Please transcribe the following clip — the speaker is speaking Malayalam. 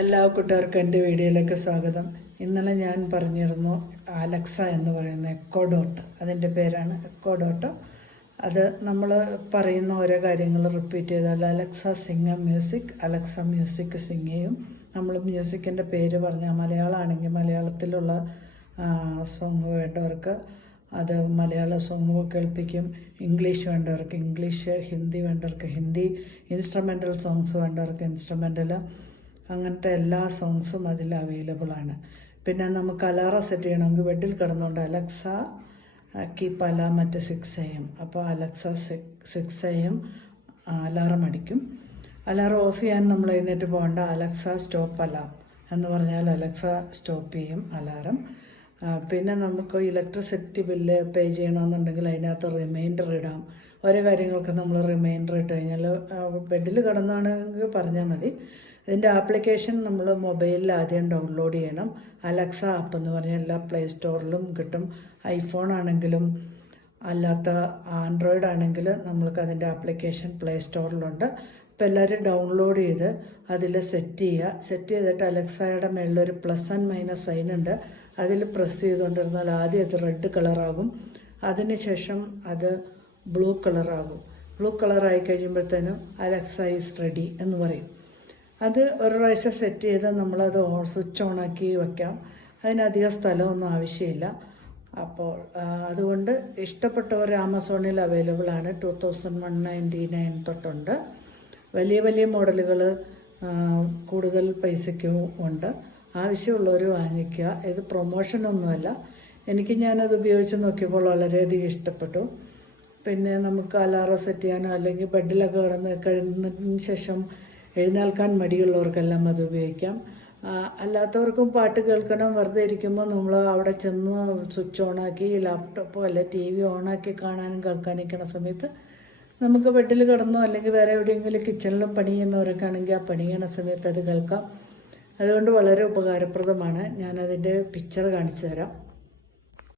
എല്ലാ കൂട്ടുകാർക്കും എൻ്റെ വീഡിയോയിലേക്ക് സ്വാഗതം. ഇന്നലെ ഞാൻ പറഞ്ഞിരുന്നു അലക്സ എന്ന് പറയുന്ന എക്കോ ഡോട്ട്, അതിൻ്റെ പേരാണ് എക്കോ ഡോട്ട്. അത് നമ്മൾ പറയുന്ന ഓരോ കാര്യങ്ങൾ റിപ്പീറ്റ് ചെയ്താൽ Alexa Singh music, Alexa music Singh ചെയ്യും. നമ്മൾ മ്യൂസിക്കിൻ്റെ പേര് പറഞ്ഞാൽ മലയാളമാണെങ്കിൽ മലയാളത്തിലുള്ള സോങ് വേണ്ടവർക്ക് അത് മലയാള സോങ് കേൾപ്പിക്കും, ഇംഗ്ലീഷ് വേണ്ടവർക്ക് ഇംഗ്ലീഷ്, ഹിന്ദി വേണ്ടവർക്ക് ഹിന്ദി, ഇൻസ്ട്രുമെൻ്റൽ സോങ്സ് വേണ്ടവർക്ക് ഇൻസ്ട്രുമെൻ്റൽ, അങ്ങനത്തെ എല്ലാ സോങ്സും അതിൽ അവൈലബിളാണ്. പിന്നെ നമുക്ക് അലാറം സെറ്റ് ചെയ്യണമെങ്കിൽ ബെഡിൽ കിടന്നുകൊണ്ട് Alexa keep alarm at 6 AM. അപ്പോൾ അലക്സ 6 AM അലാറം അടിക്കും. അലാറം ഓഫ് ചെയ്യാൻ നമ്മൾ എഴുന്നേറ്റ് പോകേണ്ട, അലക്സ സ്റ്റോപ്പ് അലാം എന്ന് പറഞ്ഞാൽ അലക്സ സ്റ്റോപ്പ് ചെയ്യും അലാറം. പിന്നെ നമുക്ക് ഇലക്ട്രിസിറ്റി ബില്ല് പേ ചെയ്യണമെന്നുണ്ടെങ്കിൽ അതിനകത്ത് റിമൈൻഡർ ഇടാം. ഓരോ കാര്യങ്ങൾക്ക് നമ്മൾ റിമൈൻഡർ ഇട്ട് കഴിഞ്ഞാൽ ബെഡിൽ കിടന്നാണെങ്കിൽ പറഞ്ഞാൽ മതി. ഇതിൻ്റെ ആപ്ലിക്കേഷൻ നമ്മൾ മൊബൈലിൽ ആദ്യം ഡൗൺലോഡ് ചെയ്യണം. അലക്സ ആപ്പ് എന്ന് പറഞ്ഞാൽ എല്ലാ പ്ലേ സ്റ്റോറിലും കിട്ടും. ഐഫോൺ ആണെങ്കിലും അല്ലാത്ത ആൻഡ്രോയിഡ് ആണെങ്കിൽ നമ്മൾക്ക് അതിൻ്റെ ആപ്ലിക്കേഷൻ പ്ലേ സ്റ്റോറിലുണ്ട്. അപ്പോൾ എല്ലാവരും ഡൗൺലോഡ് ചെയ്ത് അതിൽ സെറ്റ് ചെയ്യുക. സെറ്റ് ചെയ്തിട്ട് അലക്സയുടെ മേളിലൊരു പ്ലസ് ആൻഡ് മൈനസ് സൈൻ ഉണ്ട്, അതിൽ പ്രസ് ചെയ്തുകൊണ്ടിരുന്നാൽ ആദ്യം അത് റെഡ് കളറാകും, അതിനുശേഷം അത് ബ്ലൂ കളറാകും. ബ്ലൂ കളറായി കഴിയുമ്പോഴത്തേനും അലക്സ ഈസ് റെഡി എന്ന് പറയും. അത് ഒരു പ്രാവശ്യം സെറ്റ് ചെയ്ത് നമ്മളത് സ്വിച്ച് ഓണാക്കി വയ്ക്കാം. അതിനധികം സ്ഥലമൊന്നും ആവശ്യമില്ല. അപ്പോൾ അതുകൊണ്ട് ഇഷ്ടപ്പെട്ടവർ ആമസോണിൽ അവൈലബിൾ ആണ്. 2199 തൊട്ടുണ്ട്. വലിയ വലിയ മോഡലുകൾ കൂടുതൽ പൈസയ്ക്കും ഉണ്ട്. ആവശ്യമുള്ളവർ വാങ്ങിക്കുക. ഇത് പ്രൊമോഷനൊന്നുമല്ല. ഞാനത് ഉപയോഗിച്ച് നോക്കിയപ്പോൾ വളരെയധികം ഇഷ്ടപ്പെട്ടു. പിന്നെ നമുക്ക് അലാറം സെറ്റ് ചെയ്യാനോ അല്ലെങ്കിൽ ബെഡിലൊക്കെ കഴിഞ്ഞതിന് ശേഷം എഴുന്നേൽക്കാൻ മടിയുള്ളവർക്കെല്ലാം അത് ഉപയോഗിക്കാം. അല്ലാത്തവർക്കും പാട്ട് കേൾക്കണം, വെറുതെ ഇരിക്കുമ്പോൾ നമ്മൾ അവിടെ ചെന്ന് സ്വിച്ച് ഓണാക്കി ലാപ്ടോപ്പോ അല്ലെ TV ഓണാക്കി കാണാനും കേൾക്കാനിരിക്കുന്ന സമയത്ത് നമുക്ക് ബെഡിൽ കിടന്നോ അല്ലെങ്കിൽ വേറെ എവിടെയെങ്കിലും കിച്ചണിലും പണി ചെയ്യുന്നവരൊക്കെ ആണെങ്കിൽ ആ പണി ചെയ്യുന്ന സമയത്ത് അത് കേൾക്കാം. അതുകൊണ്ട് വളരെ ഉപകാരപ്രദമാണ്. ഞാനതിൻ്റെ പിക്ചർ കാണിച്ചു തരാം.